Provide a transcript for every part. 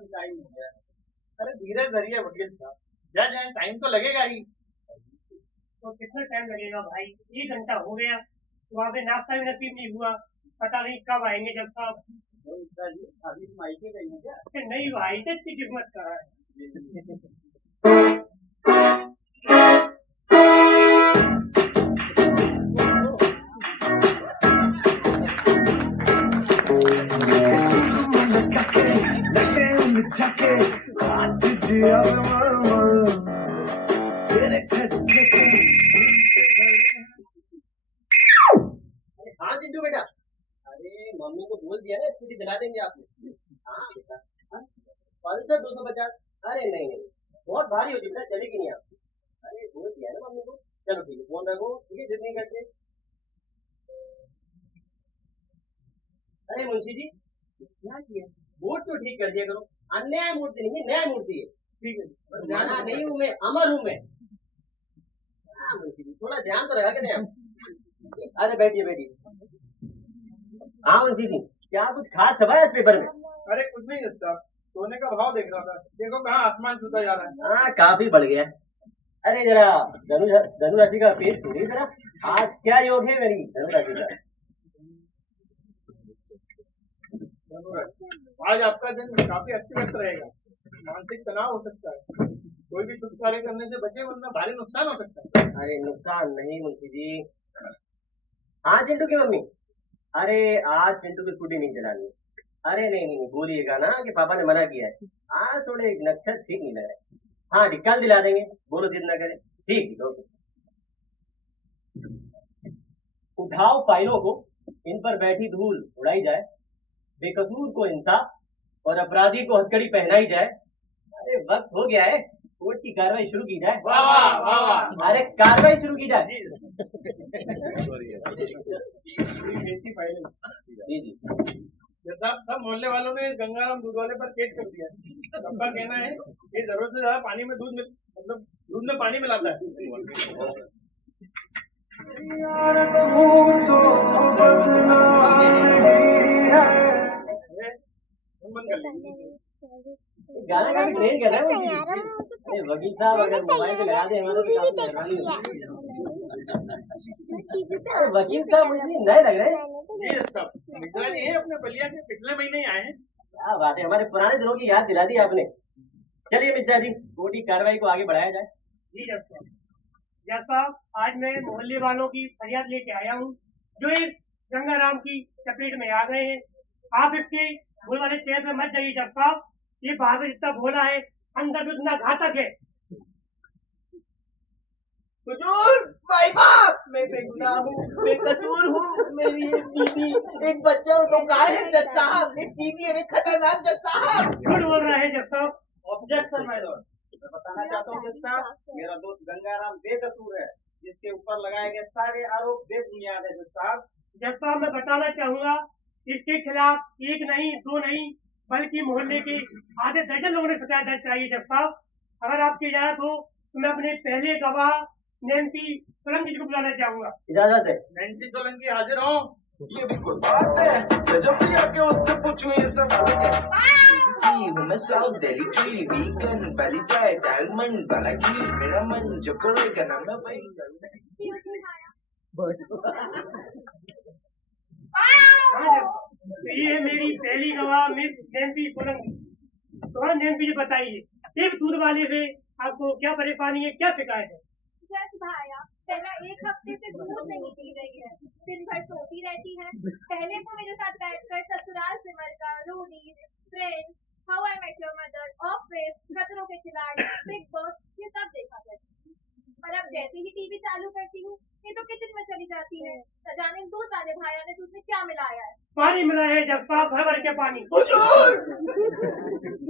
काफी टाइम हो गया। अरे धीरे धीरे वकील साहब, जा जाए टाइम तो लगेगा ही। तो कितना टाइम लगेगा भाई? 1 घंटा हो गया, वहाँ पे नाश्ता भी नसीब नहीं हुआ। पता नहीं कब आएंगे जब साहब। जी अभी मायके गई है क्या? नहीं भाई, तो अच्छी किस्मत का है। हाँ चिंटू बेटा, अरे मम्मी को बोल दिया ना, स्कूटी दिला देंगे आपने। हाँ बेटा, हाँ? पल्सर 250। अरे नहीं नहीं, बहुत भारी होती बेटा, चलेगी नहीं आप। अरे बोल दिया ना मम्मी को। चलो ठीक है, फोन रखो, ठीक है, जिद नहीं करते। अरे मुंशी जी, क्या किया? बोर्ड तो ठीक कर दिया करो। अन्याय मूर्ति नहीं है, न्याय मूर्ति है। ठीक है, पर जाना नहीं हूँ मैं, अमर हूँ मैं। हाँ मुंशी जी, थोड़ा ध्यान तो रखा करें आप। अरे बैठिए बैठिए। हाँ मुंशी जी, क्या कुछ खास सभा है इस पेपर में? अरे कुछ नहीं साहब, सोने का भाव देख रहा था। देखो कहाँ आसमान छूता जा रहा है। हाँ काफी बढ़ गया। अरे जरा धनु धनु राशि का पेज खोलिए जरा। आज क्या योग है मेरी धनु राशि का? आज आपका दिन काफी अस्त व्यस्त रहेगा। मानसिक तनाव हो सकता है। कोई भी शुभ कार्य करने से बचे, वरना भारी नुकसान हो सकता है। अरे नुकसान नहीं मुंशी जी। हाँ चिंटू की मम्मी, अरे आज चिंटू की स्कूटी नहीं चलानी। अरे नहीं नहीं नहीं, बोलिएगा ना कि पापा ने मना किया है। आज थोड़े नक्शा ठीक नहीं लग रहा है। हाँ ठीक, कल दिला देंगे, बोलो जिद ना करें। ठीक है ओके। उठाओ फाइलों को, इन पर बैठी धूल उड़ाई जाए, बेकसूर को इंसाफ और अपराधी को हथकड़ी पहनाई जाए। अरे वक्त हो गया है, कोर्ट की कार्रवाई शुरू की जाए। वाह वाह वाह वाह। अरे कार्रवाई शुरू की जाए। जी जी। साहब, सब मोहल्ले वालों ने गंगाराम दूध वाले पर केस कर दिया। सबका कहना है ये जरूरत से ज्यादा पानी में मतलब दूध में पानी मिलाता है। गाना का भी ट्रेन कर रहे हैं। अरे वकील साहब, अगर मोबाइल पे लगा दे हमारे तो काफी मेहरबानी होगी। वकील साहब मुझे नए लग रहे हैं। जी साहब, मिश्रा जी है अपने बलिया के, पिछले महीने ही आए हैं। क्या बात है, हमारे पुराने दिनों की याद दिला दी आपने। चलिए मिश्रा जी, कोर्ट की कार्रवाई को आगे बढ़ाया जाए। जी जज साहब। जज साहब, आज मैं मोहल्ले वालों की फरियाद लेके आया हूँ, जो इस गंगाराम की चपेट में आ गए हैं। आप इसके भूल वाले चेहरे में मत जाइए जज साहब। ये बाहर जितना भोला है, अंदर भी उतना घातक है। हुजूर, भाई बाप, मैं बेगुनाह हूँ, बेकसूर हूँ। मेरी एक बीवी, एक बच्चा और 2 गाय है जज साहब। एक सीधी और एक खतरनाक जज साहब। झूठ बोल रहा है जज साहब। ऑब्जेक्शन माय लॉर्ड, मैं बताना चाहता हूँ जज साहब, मेरा दोस्त गंगाराम बेकसूर है, जिसके ऊपर लगाए गए सारे आरोप बेबुनियाद है जज साहब। जज साहब, मैं बताना चाहूंगा, इसके खिलाफ 1 नहीं 2 नहीं, बल्कि मोहल्ले के आधे दर्जन लोगों ने शिकायत दर्ज कराई है जज साहब। अगर आपकी इजाजत हो तो मैं अपने पहले गवाह नैन्सी सोलंकी जी को बुलाना चाहूंगा। इजाजत है। नैन्सी सोलंकी हाजिर हो। ये भी कोई बात है, जब भी आके उससे पूछूं ये सब। हूँ मैं साउथ दिल्ली की, वीगन वाली डाइट, आलमंड वाला घी, मेरा मन जो करेगा ना मैं वही तो ये है मेरी पहली गवाह मिस नैन्सी सोलंकी। तो हाँ नैन्सी जी, बताइए सिर्फ दूध वाले से आपको क्या परेशानी है, क्या शिकायत है? जज भाया, पहला 1 हफ्ते से दूध नहीं पी रही है, दिन भर सोती रहती है। पहले तो मेरे साथ बैठकर Sasural Simar Ka, Roadies, Friends, How I Met Your Mother, Office, Khatron Ke खिलाड़ी, बिग बॉस, ये सब देखा करती। पर अब जैसे ही टीवी चालू करती हूँ, ये तो किचन में चली जाती है। न जाने दूध वाले भाया ने दूध में क्या मिलाया है। पानी मिलाया है जब साहब, भर भर के पानी। हुजूर,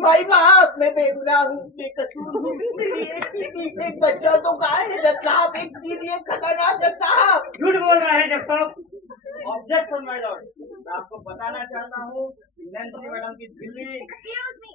भाई बाप, मैं बेगुनाह हूँ, बेकसूर हूँ। मेरी एक बीवी, एक बच्चा और 2 गाय है जज साहब। एक सीधी, एक खतरनाक जज साहब। झूठ बोल रहा है जब साहब। ऑब्जेक्शन माय लॉर्ड, मैं आपको बताना चाहता हूँ कि नैन्सी मैडम की दिल्ली। एक्सक्यूज मी,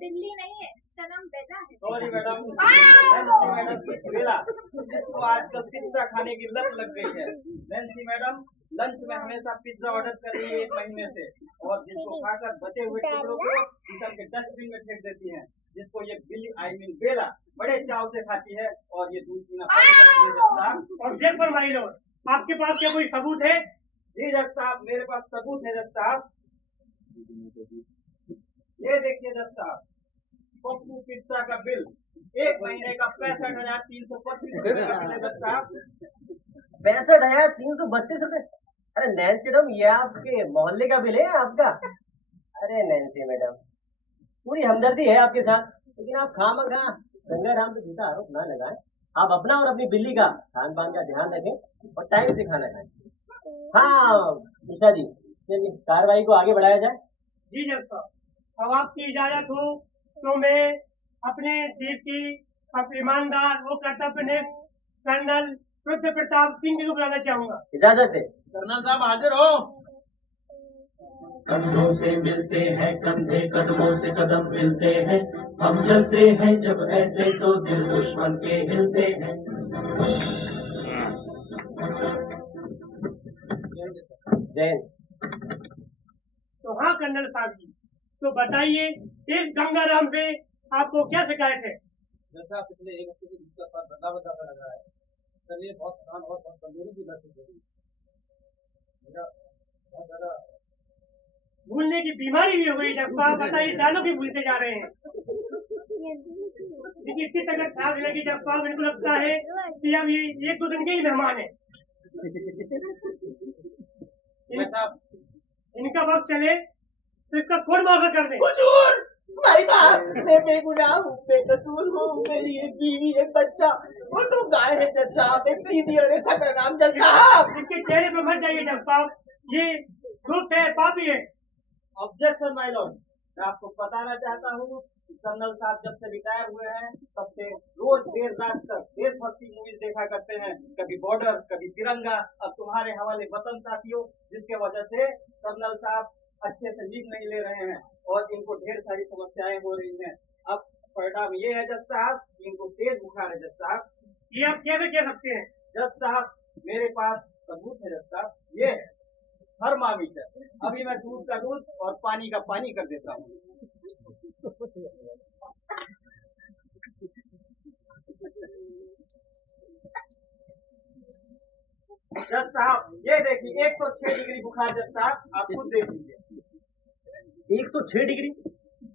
दिल्ली नहीं है, सनम बेटा है। सॉरी मैडम, नैन्सी मैडम की बेला, जिसको आजकल पिज्जा खाने की लत लग गई है। नैन्सी मैडम लंच में हमेशा पिज्जा ऑर्डर कर रही है 1 महीने से, और जिसको खाकर बचे हुए टुकड़ों को किचन के डस्टबिन में फेंक देती हैं, जिसको ये बिल्ली आई मीन बेला बड़े चाव से खाती है और ये दूध पीना बंद करती है। जज साहब ऑब्जेक्ट फॉर माय लॉर्ड, आपके पास क्या कोई सबूत है? जी जज साहब, मेरे पास सबूत है जज साहब। ये देखिए जज साहब, पप्पू पिज्जा का बिल 1 महीने का 65,332 रुपए का बिल है जज साहब। 65,332 रुपए? अरे नैन्सी मैडम, ये आपके मोहल्ले का बिल है आपका? अरे नैन्सी मैडम, पूरी हमदर्दी है आपके साथ, लेकिन आप खामखा गंगाराम पे झूठा आरोप ना लगाएं। आप अपना और अपनी बिल्ली का खान पान का ध्यान रखें और टाइम से खाना खाएं। हाँ निशा जी, चलिए कार्रवाई को आगे बढ़ाया जाए। जी जज साहब, अब आपकी इजाजत हो तो मैं अपने देश की अब ईमानदार वो कर्तव्यनिष्ठ कर्नल रुद्र प्रताप सिंह को बुलाना चाहूंगा। इजाजत है। कर्नल साहब हाजिर हो। कंधों से मिलते हैं कंधे, कदमों से कदम मिलते हैं, हम चलते हैं जब ऐसे तो दिल दुश्मन के हिलते हैं। जैन। तो हाँ कर्नल साहब जी, तो बताइए इस गंगाराम से आपको क्या शिकायत है? जैसा पिछले 1 हफ्ते से जिसका पर बदला लग रहा है सर, ये बहुत थकान और बहुत कमजोरी की महसूस हो रही है। मेरा बहुत ज्यादा भूलने की बीमारी भी हो गई जब साहब, बताइए सालों भी भूलते जा रहे हैं। लेकिन इतनी तबियत खराब लगी जब साहब, इनको लगता है कि अब ये 1-2 दिन के ही मेहमान है। साहब इनका वक्त चले तो इसका थोड़ा माफा कर दें। हुजूर, भाई बाप, मैं बेगुनाह हूँ, बेकसूर हूँ, मेरी एक बीवी एक बच्चा और तुम गाय है जज साहब, एक सीधी और एक खतरनाक जज साहब। इनके चेहरे पर मत जाइए जब साहब, ये दुष्ट है, पापी है। ऑब्जेक्शन माय लॉर्ड, मैं आपको बताना चाहता हूँ कि कर्नल साहब जब से रिटायर हुए हैं तब से रोज देर रात तक देशभक्ति मूवीज देखा करते हैं, कभी बॉर्डर कभी तिरंगा, अब तुम्हारे हवाले वतन साथियों, जिसके वजह से कर्नल साहब अच्छे से नींद नहीं ले रहे हैं और इनको ढेर सारी समस्याएं हो रही हैं। अब परिणाम ये है जज साहब, इनको तेज बुखार है जज साहब। ये आप कैसे कह सकते हैं? जज साहब मेरे पास सबूत है जज साहब, ये है थर्मामीटर, अभी मैं दूध का दूध और पानी का पानी कर देता हूँ। जज साहब ये देखिए 106 डिग्री बुखार जज साहब, आप खुद देख लीजिए। 106 डिग्री?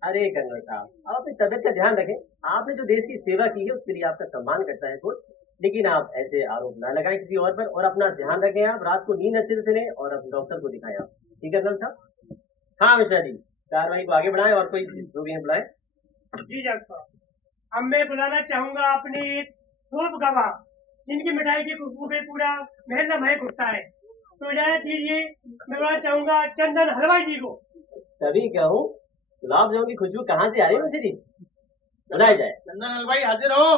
अरे कर्नल साहब, आप अपनी तबियत का ध्यान रखें। आपने जो देश की सेवा की है उसके लिए आपका सम्मान करता है कोर्ट, लेकिन आप ऐसे आरोप ना लगाएं किसी और पर, और अपना ध्यान रखें। आप रात को नींद अच्छे से लें और अपने डॉक्टर को दिखाएं आप, ठीक है कर्नल साहब? हाँ मिश्रा जी, कार्रवाई को आगे बढ़ाएं और कोई जो भी है बुलाएं। जी जज साहब, अब मैं बुलाना चाहूंगा अपने एक पूर्व गवाह, जिनकी मिठाई की खुशबू में पूरा महल महक उठता है। तो इजाजत दीजिए, मैं बुलाना चाहूंगा चंदन हलवाई जी को। तभी कहूँ, गुलाब जामुन की खुशबू कहाँ से आ रही है मिश्रा जी? बुलाया जाए। चंदन हलवाई हाजिर हो।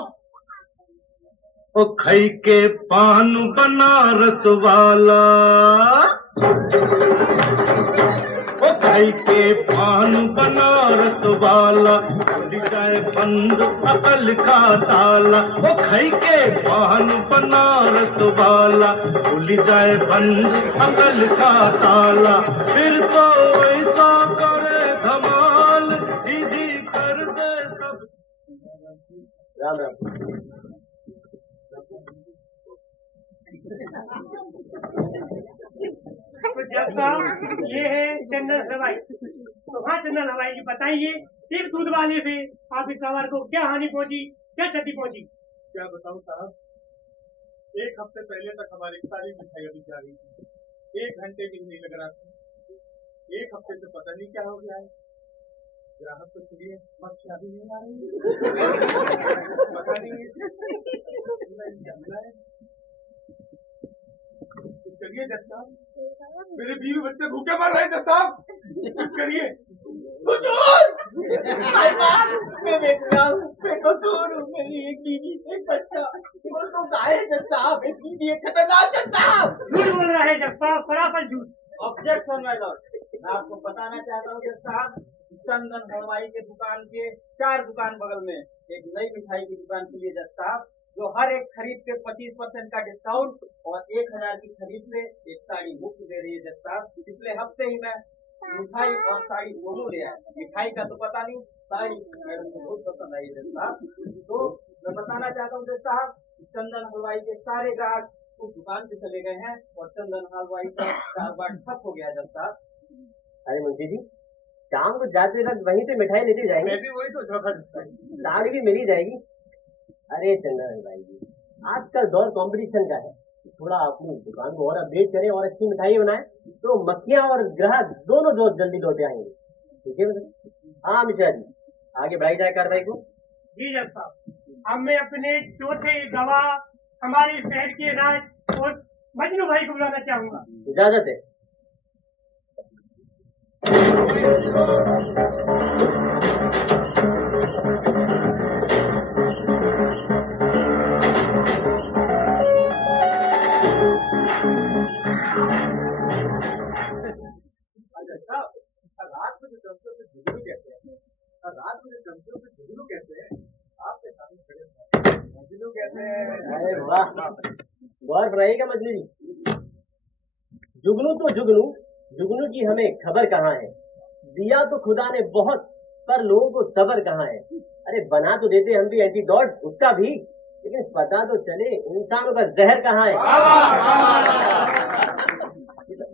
ओ खई के पान बनारस वाला, ओ खई के पान बनारस वाला, खुल जाए बंद अकल का ताला। ओ खई के पान बनारस वाला, खुल जाए बंद अकल का ताला। फिर तो ऐसा करे धमाल, सीधी कर दे सब। राम राम। तो जज साहब ये है चंदन हलवाई। तो हाँ चंदन हलवाई जी, बताइए इस दूध वाले से आपके कवर को क्या हानि पहुंची, क्या क्षति पहुंची? क्या बताऊं साहब, 1 हफ्ते पहले तक हमारी सारी मिठाई अभी जा रही थी, 1 घंटे भी नहीं लग रहा था। 1 हफ्ते से पता नहीं क्या हो गया है, ग्राहक तो चलिए मक्खियाँ भी नहीं आ रही, पता नहीं है। करिए जज साहब, मेरे बीवी बच्चे भूखे मर रहे हैं जज साहब, कुछ करिए। हुजूर, भाई बाप, मैं बेगुनाह हूँ, बेकसूर हूँ, मेरी एक बीवी एक बच्चा और तुम गाय है जज साहब, एक सीधी एक खतरनाक जज साहब। झूठ बोल रहा है जज साहब, सरासर झूठ। ऑब्जेक्शन माय लॉर्ड, मैं आपको बताना चाहता हूँ जज साहब, चंदन हलवाई के दुकान के 4 दुकान बगल में एक नई मिठाई की दुकान खुली है जज साहब, जो हर एक खरीद पे 25% का डिस्काउंट और 1000 की खरीद पे एक साड़ी मुफ्त दे रही है जज साहब। पिछले हफ्ते ही मैं मिठाई और साड़ी दोनों ले आए। मिठाई का तो पता नहीं, साड़ी मैडम को बहुत पसंद आई जज साहब। तो मैं बताना चाहता हूँ जज साहब, चंदन हलवाई के सारे ग्राहक उस दुकान पे चले गए हैं और चंदन हलवाई का कारोबार ठप हो गया जज साहब। अरे मुंशी जी, शाम को जाते वक्त वहीं से मिठाई लेते जाएंगे। मैं भी वही सोच रहा था। साड़ी भी मिल ही जाएगी। अरे चंदन हलवाई जी, आजकल दौर कंपटीशन का है, थोड़ा अपनी दुकान को और अपडेट करें और अच्छी मिठाई बनाएं, तो मक्खियां और ग्राहक दोनों जो जल्दी लौटे आएंगे। ठीक है मतलब? हाँ मिश्रा जी, आगे बढ़ाई जाए कार्रवाई को। जी जज साहब, अब मैं अपने चौथे गवाह हमारे शहर के राज और मजनू भाई को बुलाना चाहूंगा। इजाजत है। रात में जो चमचों से जुगनू कहते हैं, रात में जो चमचों से जुगनू कहते हैं, आपके सामने खड़े मजनू कहते हैं। अरे वाह, गौर बनाइएगा मजनू जी। जुगनू तो जुगनू, जुगनू की हमें खबर कहाँ है। दिया तो खुदा ने बहुत, पर लोगों को सबर कहाँ है। अरे बना तो देते हम भी एंटीडोट उसका भी, लेकिन पता तो चले इंसानों का जहर कहाँ है।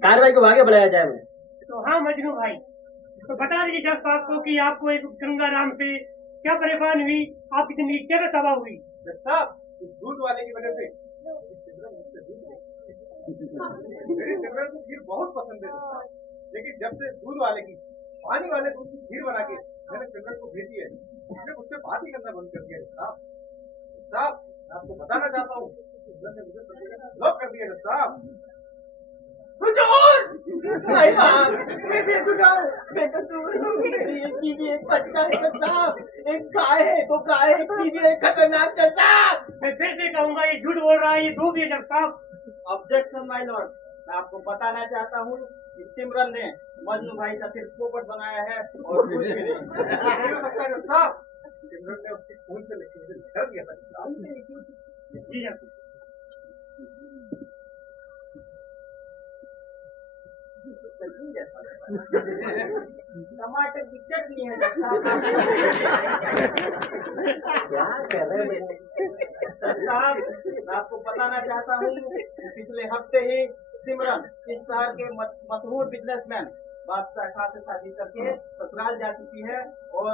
कार्रवाई को आगे बढ़ाया जाए। तो हाँ मजनू भाई, तो बता दीजिए जज साहब को कि आपको एक गंगाराम से क्या परेशान हुई, आपकी जिंदगी क्या तबाह हुई। जज साहब, इस दूध वाले की वजह से मेरी सिमरन को खीर बहुत पसंद है जज साहब, लेकिन जब से दूध वाले की पानी वाले दूध की खीर बना के मैंने सिमरन को भेजी है, उसने मुझसे बात ही करना बंद कर दिया जज साहब। साहब, मैं आपको बताना चाहता हूँ, सिमरन ने मुझे ब्लॉक कर दिया जज साहब। भाई बाप, मैं बेगुनाह, बेकसूर हूँ। कीजिए, एक बच्चा है जज साहब, एक गाय है तो गाय है, कीजिए, खतरनाक जज साहब। मैं फिर से कहूंगा ये झूठ बोल रहा है, ये धूप है जज साहब। ऑब्जेक्शन माय लॉर्ड, मैं आपको बताना चाहता हूँ कि सिमरन ने मजनू भाई का सिर्फ पोपट बनाया है और कुछ भी नहीं। ऐसा नहीं हो सकता जज साहब। सिमरन ने उसके खून से लेकर मुझे डर दिया था जज साहब। जी जज टमाटर की चटनी है जज साहब। क्या कर रहे हैं जज साहब, मैं आपको बताना चाहता हूँ कि पिछले हफ्ते ही सिमरन इस शहर के मशहूर बिजनेसमैन बादशाह खां से शादी करके ससुराल जा चुकी है और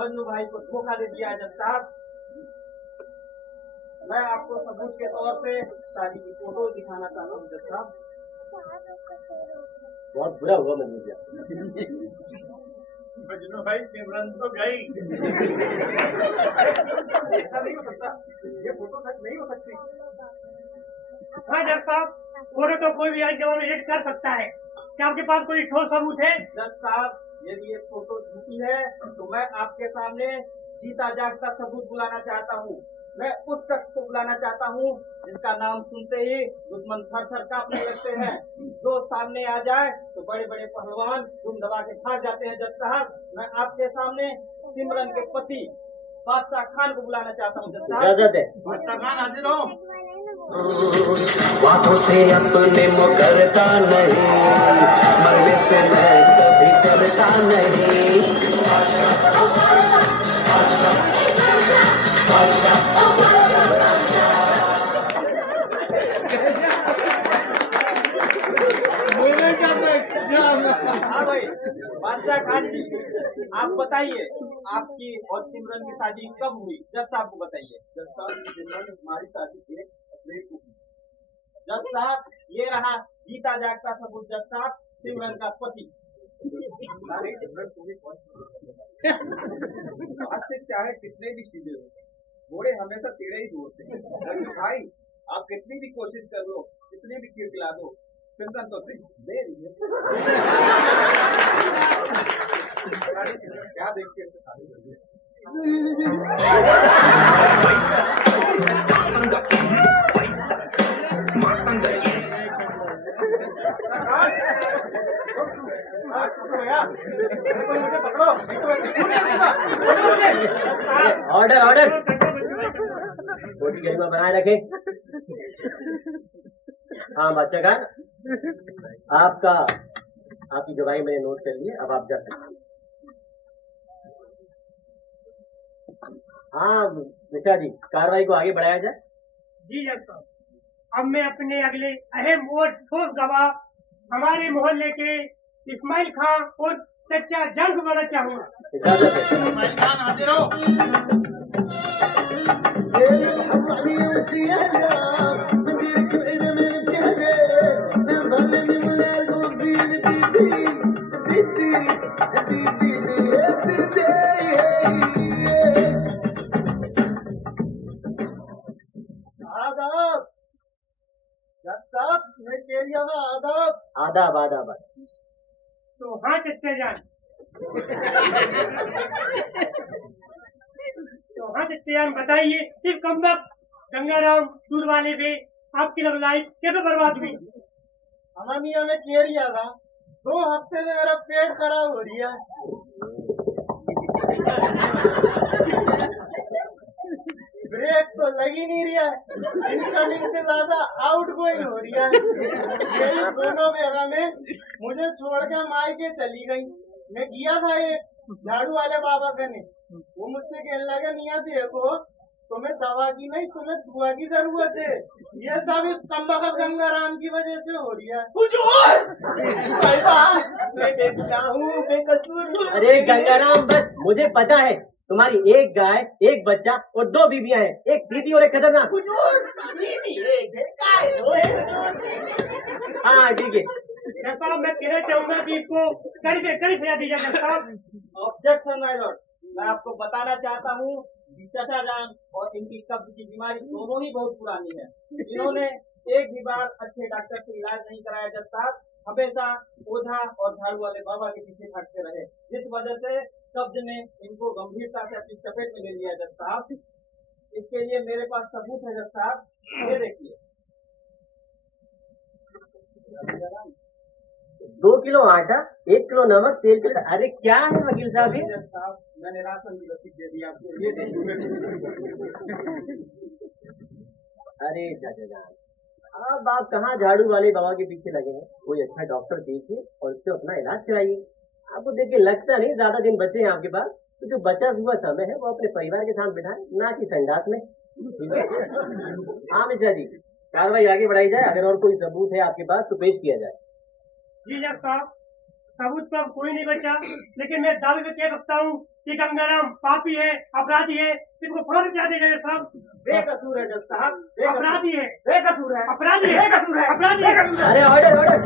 मजनू भाई को धोखा दे दिया है जज साहब। मैं आपको सबूत के तौर पे शादी की फोटो दिखाना चाहता हूँ जज साहब। बहुत बुरा हुआ मजनू जी। मजनू भाई, सिमरन तो गई। ऐसा नहीं हो सकता, ये फोटो सच नहीं हो सकती। हाँ जज साहब, फोटो तो कोई भी आज जवाब में एडिट कर सकता है। क्या आपके पास कोई ठोस सबूत है? जज साहब, यदि ये फोटो झूठी है तो मैं आपके सामने जीता जागता सबूत बुलाना चाहता हूँ। मैं उस शख्स को बुलाना चाहता हूँ जिसका नाम सुनते ही दुश्मन थर थर कांपने लगते हैं। जो सामने आ जाए तो बड़े बड़े पहलवान धूम दबा के भाग जाते हैं। जज साहब, मैं आपके सामने सिमरन के पति बादशाह खान को बुलाना चाहता हूँ। जज साहब, इजाजत है। बादशाह खान हाजिर हो। बातों से अपने मुकरता नहीं, मरने से मैं कभी डरता नहीं। हाँ भाई, बादशाह खान जी, आप बताइए आपकी और सिमरन की शादी कब हुई? जज साहब को बताइए। जज साहब, सिमरन हमारी शादी 1 अप्रैल को हुई। जज साहब, ये रहा जीता जागता सबूत। जज साहब, सिमरन का पति। बात से चाहे कितने भी सीधे हो, घोड़े हमेशा टेढ़े ही दौड़ते हैं। लेकिन भाई, आप कितनी भी कोशिश कर लो, कितनी भी खीर खिला दो, सिमरन तो सिर्फ दे रही है। क्या देख के ऐसे शादी कर दी? मुझे पकड़ो। ऑर्डर ऑर्डर, कोई गरिमा बनाए रखे। हाँ बादशाह खान, आपका आपकी गवाही मैंने नोट कर ली है, अब आप जा सकते हैं। हाँ मिश्रा जी, कार्रवाई को आगे बढ़ाया जाए। जी जज साहब, अब मैं अपने अगले अहम और ठोस गवाह हमारे मोहल्ले के इस्माइल खान और चच्चा जंग बनाना चाहूंगा। इजाजत है। इस्माइल खान हाजिर हो। आदाब जज साहब, मैं केरिया का आदाब। आदाब आदाब आदाब। तो हाँ चच्चा जान, तो हाँ चच्चा जान बताइए, इस कमबख्त गंगाराम दूध वाले से आपकी लव लाइफ कैसे बर्बाद हुई? अमानिया में केरिया था, 2 हफ्ते से मेरा पेट खराब हो रही है। ब्रेक तो लग ही नहीं रहा है, इनकमिंग से ज्यादा आउट गोइंग हो रही है। यही दोनों बेगा में मुझे छोड़ के मायके चली गई। मैं गया था एक झाड़ू वाले बाबा कने, वो मुझसे कहने लगे मियाँ देखो, तुम्हें दवा की नहीं, तुम्हें दुआ की जरूरत है। ये सब इस कमबख्त गंगाराम की वजह से हो रही है। हुजूर! भाई साहब, मैं बेगुनाह हूँ, बेकसूर हूँ। अरे गंगाराम, बस मुझे पता है तुम्हारी एक गाय, एक बच्चा और 2 बीबियां हैं, एक सीधी और एक खतरनाक। हुजूर, बीवी एक है, गाय 2 है हुजूर। हाँ ठीक है। जज साहब, मैं कहना चाहूंगा कि इसको कड़ी से कड़ी सजा दी जाए। जज साहब, ऑब्जेक्शन माय लॉर्ड, मैं आपको बताना चाहता हूँ कि चचा जान और इनकी कब्ज की बीमारी दोनों ही बहुत पुरानी है। इन्होंने एक भी बार अच्छे डॉक्टर से इलाज नहीं कराया। जज साहब हमेशा ओझा और झाड़ू वाले बाबा के पीछे भागते रहे, जिस वजह से कब्ज ने इनको गंभीरता से अपनी चपेट में ले लिया। जज साहब इसके लिए मेरे पास सबूत है। जज साहब ये देखिए। 2 किलो आटा, 1 किलो नमक, तेल के। अरे क्या है वकील साहब ये? जज साहब मैंने राशन की रसीद दे दी आपको, ये देखिए। अरे चाचा जान, अब आप कहाँ झाड़ू वाले बाबा के पीछे लगे हैं? कोई अच्छा डॉक्टर देखिए और उससे अपना इलाज कराइए। आपको देख के लगता नहीं ज्यादा दिन बचे हैं आपके पास, तो जो बचा हुआ समय है वो अपने परिवार के साथ बिताएं, ना कि संडास में। ठीक है? हाँ मिश्रा जी, कार्रवाई आगे बढ़ाई जाए। अगर और कोई सबूत है आपके पास तो पेश किया जाए। जी जज साहब, सबूत तो अब कोई नहीं बचा, लेकिन मैं दावे से कह सकता हूँ कि गंगाराम पापी है, अपराधी है, इसको फांसी दिला दी जाए। साहब बेकसूर है जज साहब, अपराधी है, बेकसूर है, अपराधी है, बेकसूर है, अपराधी है। अरे ऑर्डर ऑर्डर,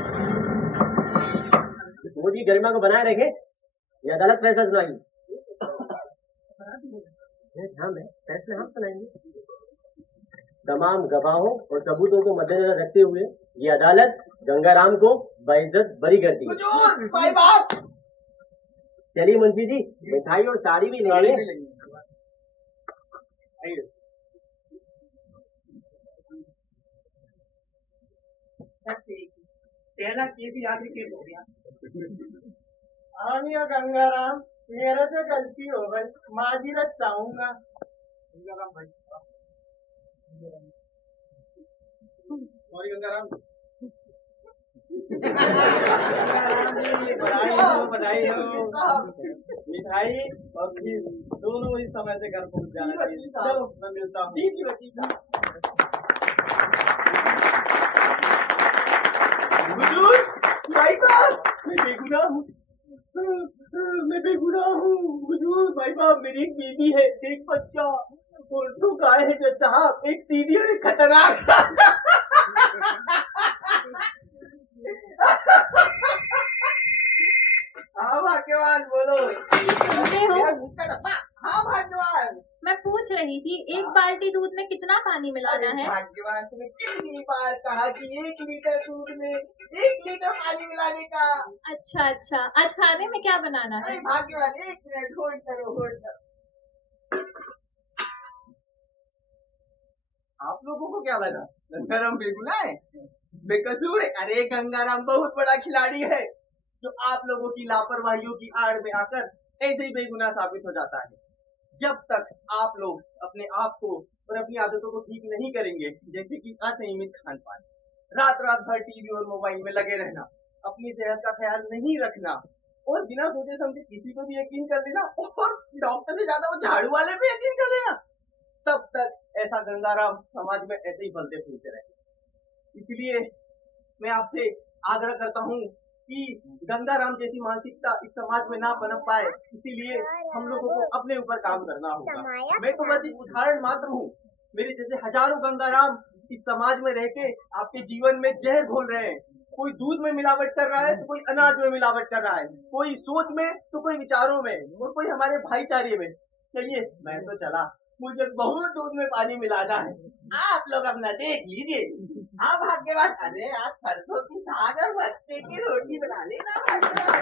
मोदी गरिमा को बनाए रखे, ये अदालत फैसला सुनाएगी। हम है फैसले हम सुनाएंगे। तमाम गवाहों और सबूतों को मद्देनजर रखते हुए ये अदालत गंगाराम को बाइज्जत बरी करती है। हुजूर, भाई बाप। चलिए मुंशी जी, मिठाई और साड़ी भी ले लेंगे। पहला केस ही आखिरी केस हो गया। आमिया गंगाराम, मेरे से गलती हो गई, माजरत चाहूंगा। गंगाराम भाई, सॉरी गंगाराम। बधाई हो। मिठाई और फीस दोनों इस समय से घर पहुंच जाना चाहिए। चलो मैं मिलता हूँ। जी जी वकील साहब। हुजूर, भाई साहब, मैं बेगुनाह हूँ, मैं बेगुनाह हूँ। हुजूर, भाई साहब, मेरी एक बीवी है, एक बच्चा और 2 गाय है जज साहब, एक सीधी और एक खतरनाक। हाँ भाग्यवान, बोलो। सुनते हो? मेरा दूध का डब्बा। हाँ भाग्यवान। मैं पूछ रही थी, एक बाल्टी दूध में कितना पानी मिलाना अरे है? भाग्यवान, तुम्हें कितनी बार कहा कि 1 लीटर दूध में 1 लीटर पानी मिलाने का। अच्छा अच्छा, आज खाने में क्या बनाना अरे है? भाग्यवान, 1 मिनट होल्ड करो, होल्ड करो। आप लोगों को क्या लगा गंगाराम बेगुनाह है, बेकसूर है? अरे गंगाराम बहुत बड़ा खिलाड़ी है, जो आप लोगों की लापरवाहियों की आड़ में आकर ऐसे ही बेगुनाह साबित हो जाता है। जब तक आप लोग अपने आप को और अपनी आदतों को ठीक नहीं करेंगे, जैसे कि असंयमित खान पान, रात रात भर टीवी और मोबाइल में लगे रहना, अपनी सेहत का ख्याल नहीं रखना और बिना सोचे समझे किसी को भी यकीन कर लेना और डॉक्टर से ज्यादा वो झाड़ू वाले पे यकीन कर लेना, तब तक ऐसा गंगाराम समाज में ऐसे ही फलते फूलते रहे। इसलिए मैं आपसे आग्रह करता हूँ कि गंगाराम जैसी मानसिकता इस समाज में ना पनप पाए, इसीलिए हम लोगों को अपने ऊपर काम करना होगा। मैं तो बस एक उदाहरण मात्र हूँ, मेरे जैसे हजारों गंगाराम इस समाज में रह के आपके जीवन में जहर घोल रहे हैं। कोई दूध में मिलावट कर रहा है तो कोई अनाज में मिलावट कर रहा है, कोई सोच में तो कोई विचारों में और कोई हमारे भाईचारे में। चलिए मैं तो चला, मुझे बहुत दूध में पानी मिलाना है, आप लोग अपना देख लीजिए। हाँ भाग्यवान, अरे आज सरसों की साग और मक्के की रोटी बना लेना भाग्यवान।